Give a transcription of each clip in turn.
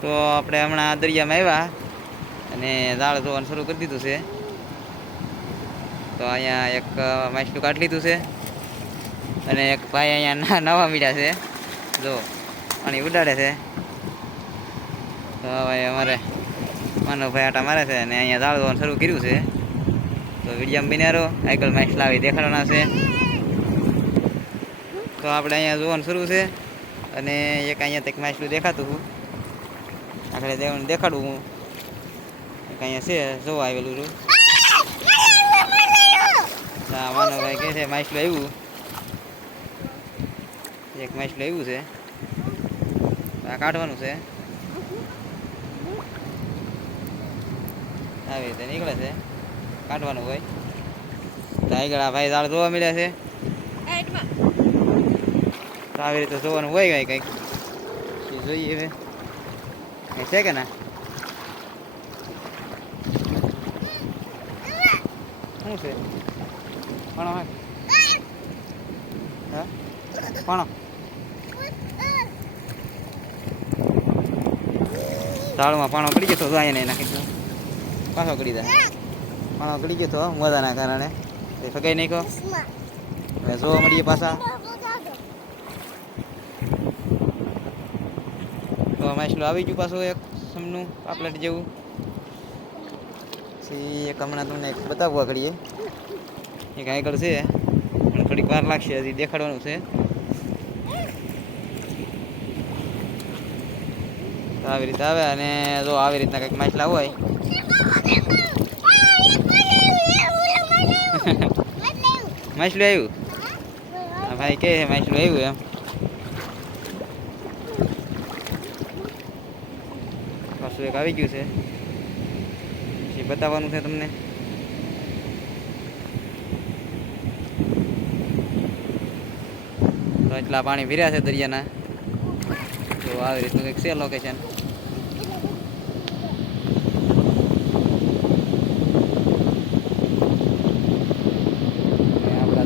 તો આપણે હમણાં દરિયામાં આવ્યા અને દાળ ધોવાનું શરૂ કરી દીધું છે. તો અહીંયા એક માછલું કાઢી લીધું છે અને એક ભાઈ અહીંયા નવા મીડા છે. જો, પાણી ઉડાડે છે. તો ભાઈ અમારે માનવભાઈ આટા મારે છે અને અહીંયા દાળ ધોવાનું શરૂ કર્યું છે. તો વિડીયામાં બિનારો આગળ માછલા આવી દેખાડવાના છે. તો આપણે અહીંયા જોવાનું શરૂ છે અને એક અહીંયા તક માછલું દેખાતું હતું. આગળ દેવાનું દેખાડું હું. અહીંયા છે, જોવા આવેલું છું. માનવભાઈ કહે છે માછલું આવ્યું. એક માછલું આવ્યું છે. આ કાઢવાનું છે. આવી રીતે નીકળે છે. કાઢવાનું હોય. આ ભાઈ દાળ જોવા મળ્યા છે. આવી રીતે જોવાનું હોય કઈ કંઈક જોઈએ હવે? છે કે ના? શું છે? પણ હા. પાણો દાળમાં પાણો પડી ગયો તો અહીંયા નાખી દો. પાછો કરી દે. પાણો પડી ગયો તો મજાના કારણે. ફગાઈ નાખ્યો. હવે જોવા મળીએ પાછા. માછલું આવી ગયું પાછું એક સમનું પાપલેટ જેવું. પછી એક હમણાં તમને એક બતાવવા કરીએ એક આગળ છે. પણ થોડીક વાર લાગશે હજી દેખાડવાનું છે. આવી રીતે આવે અને જો આવી રીતના કંઈક માછલા હોય. માછલું આવ્યું? ભાઈ કે માછલું આવ્યું એમ. પાછું એક આવી ગયું છે. પછી બતાવવાનું છે તમને. તો એટલા પાણી ભીર્યા છે દરિયાના. તો આવી રીતનું કંઈક છે લોકેશન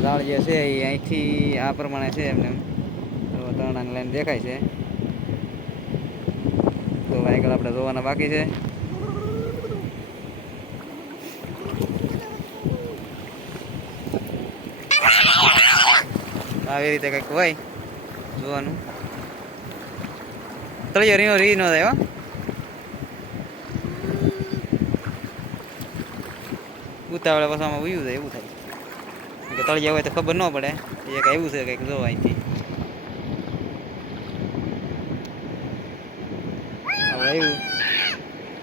દાળ જે છે એ અહીંથી આ પ્રમાણે છે એમને. એમ. તો તરણાની લાઈન દેખાય છે. આગળ આપણે જોવાના બાકી છે. આવી રીતે કંઈક હોય જોવાનું. તળિયો રીનો રી નો થાય ઉતાવળે પાછામાં ઉયું થાય એવું થાય. કે તળિયા હોય તો ખબર ન પડે. એક એવું છે કંઈક જોવા અહીંથી હવે આવ્યું?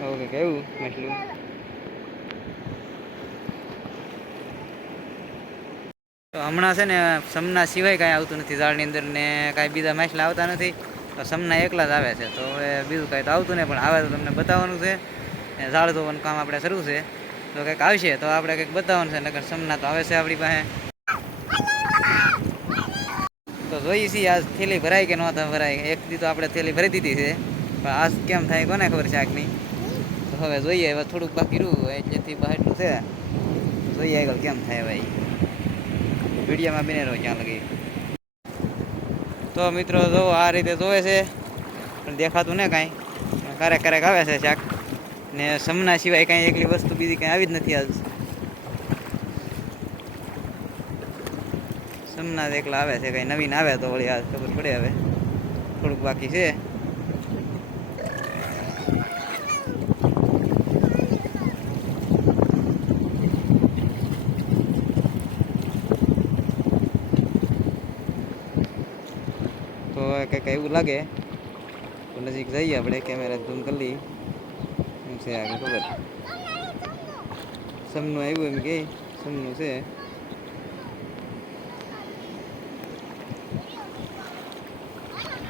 ઓકે કેવું મછલું હમણાં છે ને સમના સિવાય કાંઈ આવતું નથી ઝાડની અંદર ને કાંઈ બીજા માછલા આવતા નથી. તો સમના એકલા જ આવે છે. તો હવે બીજું કાંઈ તો આવતું નહીં, પણ આવે તો તમને બતાવવાનું છે. ઝાડ ધોવાનું કામ આપણે શરૂ છે. તો કંઈક આવશે, તો આપણે કંઈક બતાવવાનું છે નગર સમના તો આવે છે આપણી પાસે. તો જોઈએ છીએ, આજ થેલી ભરાય કે ન ભરાય. એક દી તો આપણે થેલી ભરી દીધી છે. પણ આ કેમ થાય કોને ખબર આગની? તો હવે જોઈએ, હવે થોડુંક બાકી રહ્યું એટલેથી બહારનું છે. જોઈએ આગળ કેમ થાય ભાઈ. વિડીયોમાં બને રહો ક્યાં લગી. તો મિત્રો જો આ રીતે જોવે છે, પણ દેખાતું ને કાંઈ. ક્યારેક ક્યારેક આવે છે શાક. ને સમના સિવાય કાંઈ એકલી વસ્તુ બીજી કાંઈ આવી જ નથી આજ. સમના એકલા આવે છે, કાંઈ નવીન આવે તો વળી આ ખબર પડે હવે. થોડુંક બાકી છે. કંઈક એવું લાગે. તો નજીક જઈએ આપણે કેમેરા ઝૂમ કરી લઈએ. એમ છે આગળ ખબર. સમનું આવ્યું એમ કે, સમનું છે.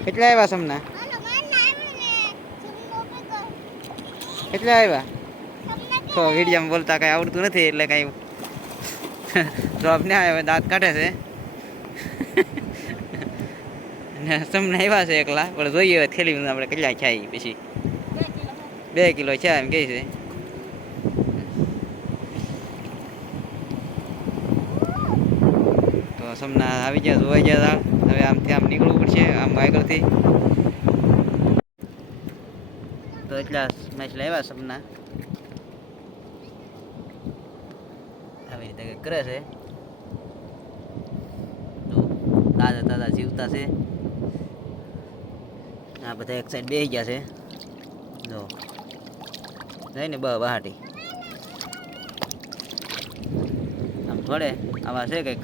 કેટલા આવ્યા સમના? કેટલા આવ્યા? તો વિડીયામાં બોલતા કાંઈ આવડતું નથી એટલે કાંઈ. જવાબ ના આવ્યો દાંત કાઢે છે. ને તમને આવ્યા છે એકલા, પણ જોઈએ હવે થેલી આપણે કેટલા ખાઈ પછી. બે કિલો છે એમ કહે છે. તો સમના આવી ગયા જોવાઈ ગયા હતા. હવે આમથી આમ નીકળવું પડશે, આમ આગળથી. તો એટલા મેચ આવ્યા સપના. આવી રીતે કરે છે. તાજા તાજા જીવતા છે. આ બધા એક સાઈડ બેસી ગયા છે. જો. જઈને બ બહાટી આમ થોડે આવા છે કંઈક?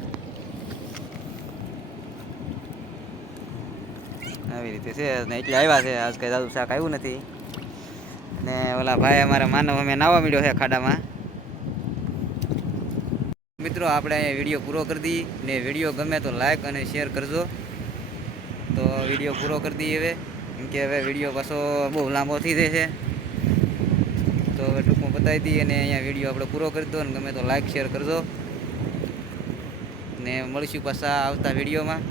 આવી રીતે છે. ને એટલે આવ્યા છે. આજ કંઈ દાદુ શાક આવ્યું નથી. ને ઓલા ભાઈ અમારા માનવ અમે નાવા મળ્યો છે ખાડામાં. મિત્રો, આપણે અહીંયા વીડિયો પૂરો કરી દઈએ. ને વીડિયો ગમે તો લાઈક અને શેર કરજો. તો વીડિયો પૂરો કરી દઈએ હવે. કેમ કે હવે વીડિયો પાછો બહુ લાંબો થઈ જાય છે તો હવે ટૂંકમાં બતાવી દઈએ અને અહીંયા વીડિયો આપણે પૂરો કરી દો અને ગમે તો લાઈક શેર કરજો. ને મળીશું પાછા આવતા વિડીયોમાં.